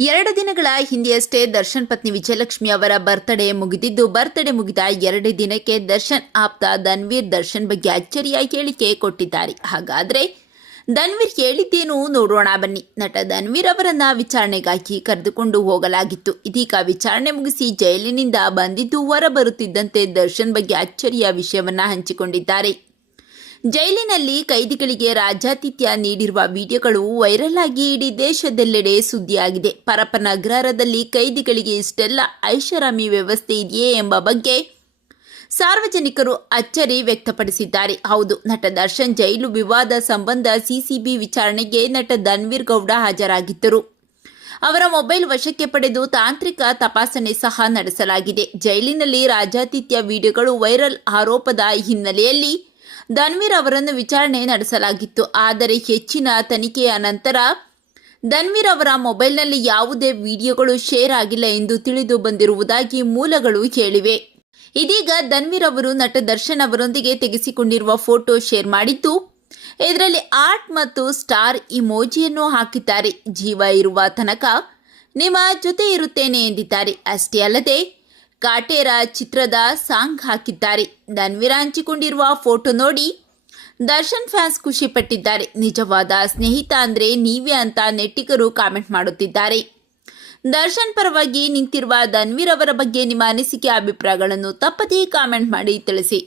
ಎರಡು ದಿನಗಳ ಹಿಂದೆಯಷ್ಟೇ ದರ್ಶನ್ ಪತ್ನಿ ವಿಜಯಲಕ್ಷ್ಮಿ ಅವರ ಬರ್ತ್ಡೇ ಮುಗಿದಿದ್ದು ಬರ್ತ್ಡೇ ಮುಗಿದ ಎರಡು ದಿನಕ್ಕೆ ದರ್ಶನ್ ಆಪ್ತ ಧನ್ವೀರ್ ದರ್ಶನ್ ಬಗ್ಗೆ ಅಚ್ಚರಿಯ ಹೇಳಿಕೆ ಕೊಟ್ಟಿದ್ದಾರೆ. ಹಾಗಾದ್ರೆ ಧನ್ವೀರ್ ಹೇಳಿದ್ದೇನು ನೋಡೋಣ ಬನ್ನಿ. ನಟ ಧನ್ವೀರ್ ಅವರನ್ನ ವಿಚಾರಣೆಗಾಗಿ ಕರೆದುಕೊಂಡು ಹೋಗಲಾಗಿತ್ತು. ಇದೀಗ ವಿಚಾರಣೆ ಮುಗಿಸಿ ಜೈಲಿನಿಂದ ಬಂದಿದ್ದು, ಹೊರಬರುತ್ತಿದ್ದಂತೆ ದರ್ಶನ್ ಬಗ್ಗೆ ಅಚ್ಚರಿಯ ವಿಷಯವನ್ನ ಹಂಚಿಕೊಂಡಿದ್ದಾರೆ. ಜೈಲಿನಲ್ಲಿ ಕೈದಿಗಳಿಗೆ ರಾಜ್ಯಾತಿಥ್ಯ ನೀಡಿರುವ ವಿಡಿಯೋಗಳು ವೈರಲ್ ಆಗಿ ಇಡೀ ದೇಶದೆಲ್ಲೆಡೆ ಸುದ್ದಿಯಾಗಿದೆ. ಪರಪನಗರದಲ್ಲಿ ಕೈದಿಗಳಿಗೆ ಇಷ್ಟೆಲ್ಲ ಐಷಾರಾಮಿ ವ್ಯವಸ್ಥೆ ಇದೆಯೇ ಎಂಬ ಬಗ್ಗೆ ಸಾರ್ವಜನಿಕರು ಅಚ್ಚರಿ ವ್ಯಕ್ತಪಡಿಸಿದ್ದಾರೆ. ಹೌದು, ನಟ ದರ್ಶನ್ ಜೈಲು ವಿವಾದ ಸಂಬಂಧ ಸಿಸಿಬಿ ವಿಚಾರಣೆಗೆ ನಟ ಧನ್ವೀರ್ ಗೌಡ ಹಾಜರಾಗಿದ್ದರು. ಅವರ ಮೊಬೈಲ್ ವಶಕ್ಕೆ ಪಡೆದು ತಾಂತ್ರಿಕ ತಪಾಸಣೆ ಸಹ ನಡೆಸಲಾಗಿದೆ. ಜೈಲಿನಲ್ಲಿ ರಾಜಾತಿಥ್ಯ ವಿಡಿಯೋಗಳು ವೈರಲ್ ಆರೋಪದ ಹಿನ್ನೆಲೆಯಲ್ಲಿ ಧನ್ವೀರ್ ಅವರನ್ನು ವಿಚಾರಣೆ ನಡೆಸಲಾಗಿತ್ತು. ಆದರೆ ಹೆಚ್ಚಿನ ತನಿಖೆಯ ನಂತರ ಧನ್ವೀರ್ ಅವರ ಮೊಬೈಲ್ನಲ್ಲಿ ಯಾವುದೇ ವಿಡಿಯೋಗಳು ಶೇರ್ ಆಗಿಲ್ಲ ಎಂದು ತಿಳಿದು ಬಂದಿರುವುದಾಗಿ ಮೂಲಗಳು ಹೇಳಿವೆ. ಇದೀಗ ಧನ್ವೀರ್ ಅವರು ನಟ ದರ್ಶನ್ ಅವರೊಂದಿಗೆ ತೆಗೆಸಿಕೊಂಡಿರುವ ಫೋಟೋ ಶೇರ್ ಮಾಡಿದ್ದು, ಇದರಲ್ಲಿ ಆರ್ಟ್ ಮತ್ತು ಸ್ಟಾರ್ ಇಮೋಜಿಯನ್ನು ಹಾಕಿದ್ದಾರೆ. ಜೀವ ಇರುವ ತನಕ ನಿಮ್ಮ ಜೊತೆ ಇರುತ್ತೇನೆ ಎಂದಿದ್ದಾರೆ. ಅಷ್ಟೇ ಅಲ್ಲದೆ ಕಾಟೇರ ಚಿತ್ರದ ಸಾಂಗ್ ಹಾಕಿದ್ದಾರೆ. ಧನ್ವೀರ್ ಹಂಚಿಕೊಂಡಿರುವ ಫೋಟೋ ನೋಡಿ ದರ್ಶನ್ ಫ್ಯಾನ್ಸ್ ಖುಷಿ ಪಟ್ಟಿದ್ದಾರೆ. ನಿಜವಾದ ಸ್ನೇಹಿತ ಅಂದ್ರೆ ನೀವೇ ಅಂತ ನೆಟ್ಟಿಗರು ಕಾಮೆಂಟ್ ಮಾಡುತ್ತಿದ್ದಾರೆ. ದರ್ಶನ್ ಪರವಾಗಿ ನಿಂತಿರುವ ಧನ್ವೀರ್ ಅವರ ಬಗ್ಗೆ ನಿಮ್ಮ ಅನಿಸಿಕೆ, ಅಭಿಪ್ರಾಯಗಳನ್ನು ತಪ್ಪದೇ ಕಾಮೆಂಟ್ ಮಾಡಿ ತಿಳಿಸಿ.